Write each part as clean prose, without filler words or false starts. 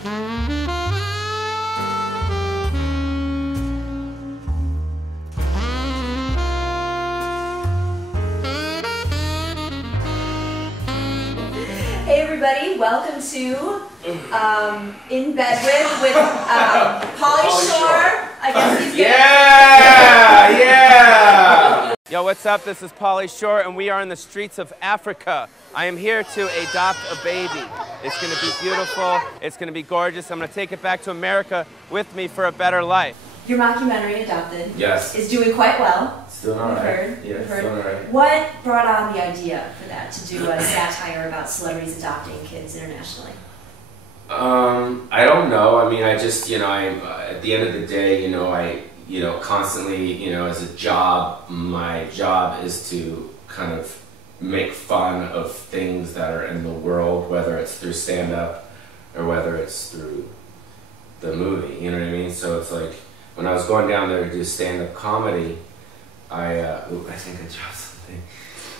Hey everybody, welcome to In Bed with Pauly Shore. I guess he's Yeah! Yo, what's up? This is Pauly Shore, and we are in the streets of Africa. I am here to adopt a baby. It's going to be beautiful. It's going to be gorgeous. I'm going to take it back to America with me for a better life. Your mockumentary, Adopted, yes, is doing quite well. It's doing all right. Yeah, it's doing all right. What brought on the idea for that, to do a satire about celebrities adopting kids internationally? I don't know. I mean, I just, at the end of the day, constantly, as a job, my job is to kind of make fun of things that are in the world, whether it's through stand-up or whether it's through the movie, you know what I mean? So it's like, when I was going down there to do stand-up comedy, I think I dropped something.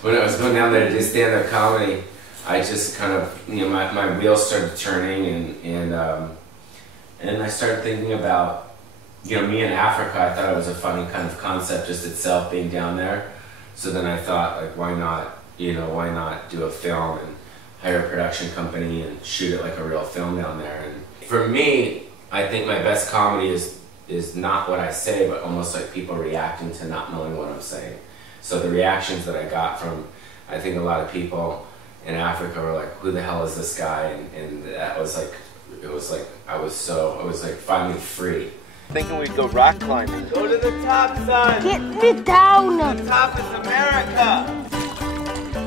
When I was going down there to do stand-up comedy, I just kind of, my wheels started turning, and I started thinking about, me in Africa. I thought it was a funny kind of concept just itself, being down there. So then I thought, like, why not do a film and hire a production company and shoot it like a real film down there. And for me, I think my best comedy is not what I say, but almost like people reacting to not knowing what I'm saying. So the reactions that I got from, I think a lot of people in Africa were like, who the hell is this guy? And that was like, I was like finally free. Thinking we'd go rock climbing. Go to the top, son! Get me down! The top is America!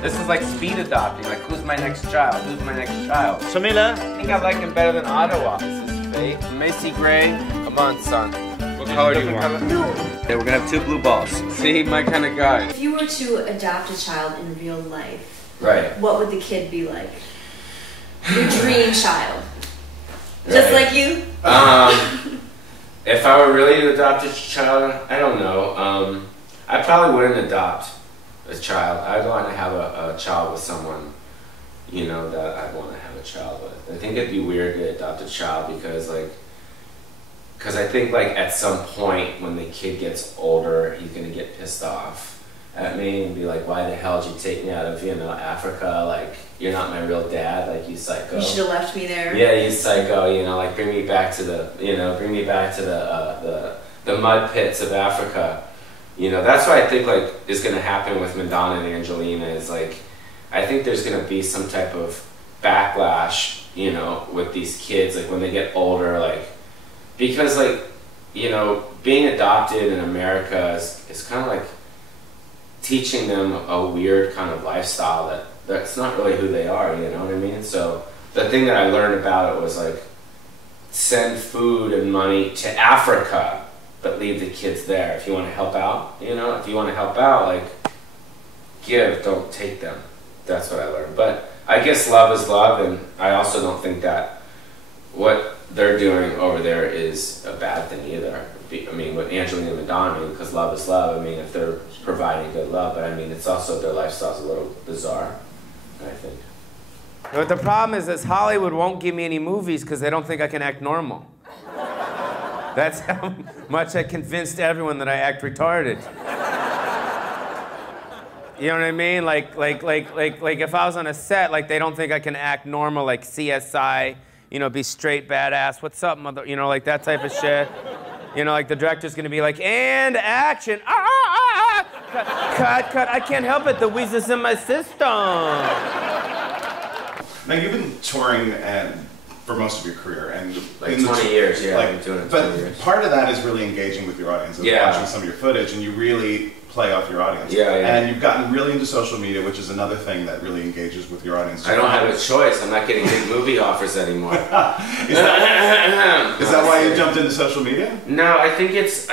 This is like speed adopting, like who's my next child? Who's my next child? Shamila, I think I like him better than Ottawa. This is fake. Macy Gray, come on, son. What color do you want? Blue. Okay, we're gonna have 2 blue balls. See, my kind of guy. If you were to adopt a child in real life, right, what would the kid be like? Your dream child. Just like you? If I were really to adopt a child, I don't know. I probably wouldn't adopt a child. I'd want to have a child with someone, that I'd want to have a child with. I think it'd be weird to adopt a child because I think at some point when the kid gets older, he's gonna get pissed off at me and be like, why the hell did you take me out of, Africa? Like, you're not my real dad, like, you psycho. You should have left me there. Yeah, you psycho, like, bring me back to the mud pits of Africa. That's what I think, is gonna happen with Madonna and Angelina, is, I think there's gonna be some type of backlash, with these kids, when they get older, because, being adopted in America is kind of teaching them a weird kind of lifestyle that's not really who they are, you know what I mean? So the thing that I learned about it was send food and money to Africa, but leave the kids there. If you want to help out, if you want to help out, give, don't take them. That's what I learned. But I guess love is love, and I also don't think that what they're doing over there is a bad thing either. I mean, with Angelina and Madonna, because love is love. I mean, if they're providing good love, but I mean, it's also, their lifestyle's a little bizarre, I think. But the problem is Hollywood won't give me any movies because they don't think I can act normal. That's how much I convinced everyone that I act retarded. You know what I mean? Like if I was on a set, they don't think I can act normal, like CSI, be straight badass. What's up, mother? That type of shit. The director's gonna be like, and action. Cut. I can't help it. The wheeze is in my system. Now, you've been touring for most of your career, and 20 years, yeah. I've been doing it 20 years. But part of that is really engaging with your audience, and watching some of your footage, and you really play off your audience. Yeah. And you've gotten really into social media, which is another thing that really engages with your audience. I don't have a choice. I'm not getting big movie offers anymore. Is that why you jumped into social media? No, I think it's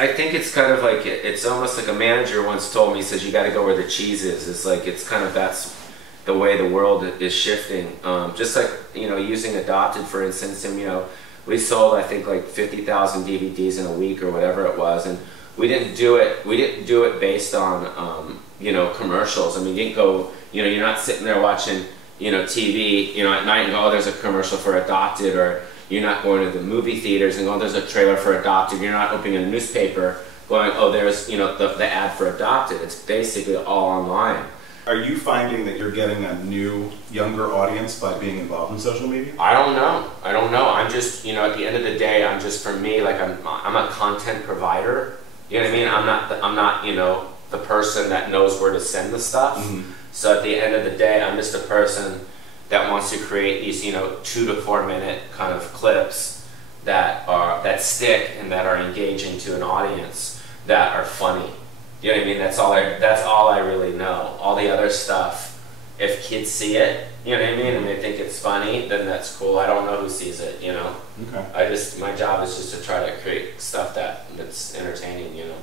kind of it's almost like a manager once told me, he says, you got to go where the cheese is. It's kind of, that's the way the world is shifting. Just using Adopted, for instance, and we sold, I think, 50,000 DVDs in a week or whatever it was, and we didn't do it based on commercials. I mean, you didn't go, you're not sitting there watching TV at night and go, oh, there's a commercial for Adopted, or You're not going to the movie theaters and going, there's a trailer for Adopted. You're not opening a newspaper going, oh, there's, you know, the ad for Adopted. It's basically all online. Are you finding that you're getting a new, younger audience by being involved in social media? I don't know. I'm just, you know, at the end of the day, I'm just, for me, like, I'm a content provider. You know what I mean? I'm not, you know, the person that knows where to send the stuff. Mm-hmm. So at the end of the day, I'm just a person that wants to create these, you know, 2 to 4 minute kind of clips that stick and that are engaging to an audience, that are funny. You know what I mean? That's all I really know. All the other stuff, if kids see it, you know what I mean, and they think it's funny, then that's cool. I don't know who sees it, you know. Okay. My job is just to try to create stuff that's entertaining, you know.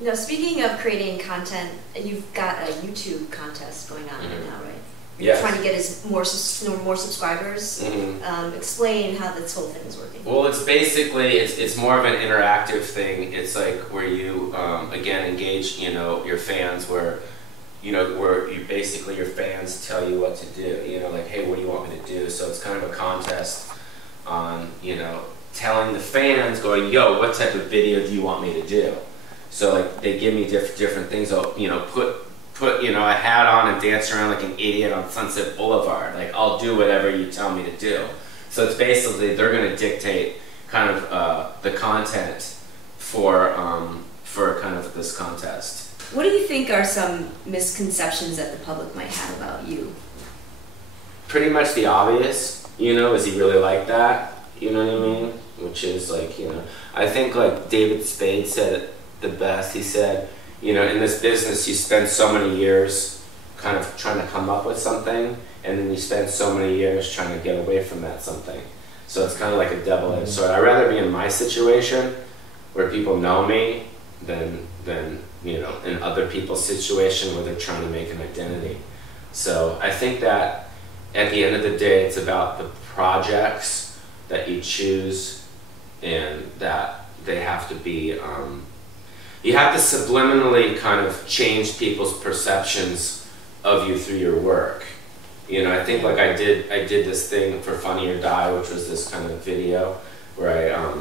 Now, speaking of creating content, you've got a YouTube contest going on right now, right? Yes. Trying to get more subscribers. Mm-hmm. Explain how this whole thing is working. Well, it's basically, it's more of an interactive thing. It's like where you, again, engage, you know, your fans, where you basically, your fans tell you what to do. You know, like, hey, what do you want me to do? So it's kind of a contest on, you know, telling the fans, going, yo, what type of video do you want me to do? So like, they give me different things. I'll, you know, put you know, a hat on and dance around like an idiot on Sunset Boulevard. Like, I'll do whatever you tell me to do. So it's basically, they're going to dictate kind of the content for kind of this contest. What do you think are some misconceptions that the public might have about you? Pretty much the obvious, you know, is he really like that? You know what I mean? Which is like, you know, I think like David Spade said it the best. He said, you know, in this business, you spend so many years kind of trying to come up with something, and then you spend so many years trying to get away from that something. So it's kind of like a double-edged sword. I'd rather be in my situation where people know me than you know, in other people's situation where they're trying to make an identity. So I think that at the end of the day, it's about the projects that you choose, and that they have to be, you have to subliminally kind of change people's perceptions of you through your work. You know, I think like I did this thing for Funny or Die, which was this kind of video where I, a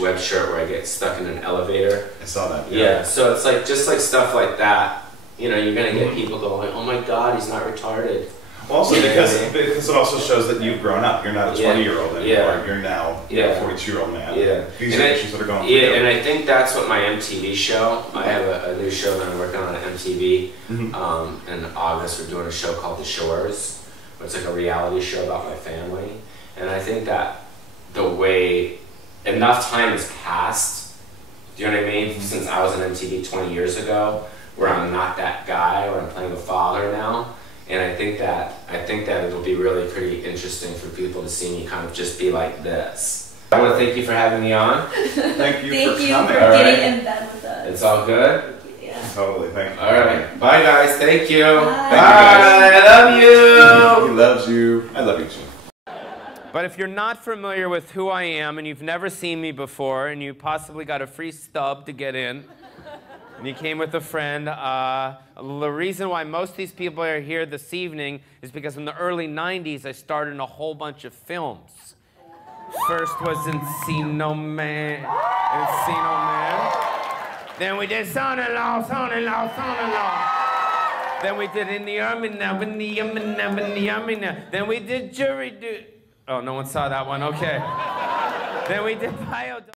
web shirt where I get stuck in an elevator. I saw that. Yeah, so it's like, just like stuff like that, you know, you're gonna get people going, oh my God, he's not retarded. Also, because it also shows that you've grown up. You're not a 20-year-old anymore. Yeah. You're now a 42-year-old man. Yeah. These are issues that are going on. Yeah, and I think that's what my MTV show. I have a new show that I'm working on at MTV. Mm-hmm. In August, we're doing a show called The Shores. It's like a reality show about my family. And I think that the way enough time has passed, do you know what I mean? Mm-hmm. Since I was on MTV 20 years ago, where I'm not that guy, where I'm playing the father now. And I think that it'll be really pretty interesting for people to see me kind of just be like this. I want to thank you for having me on. Thank you for coming. Thank you for getting in bed with us. It's all good? Yeah. Totally, thank you. All right. Bye, guys. Thank you. Bye. Bye. I love you. He loves you. I love you too. But if you're not familiar with who I am and you've never seen me before and you possibly got a free stub to get in, and you came with a friend, the reason why most of these people are here this evening is because in the early 90s, I starred in a whole bunch of films. First was Encino Man. Then we did Son-in-Law. Then we did In the Army Now. Then we did Jury Duty. Oh, no one saw that one, okay. Then we did Bio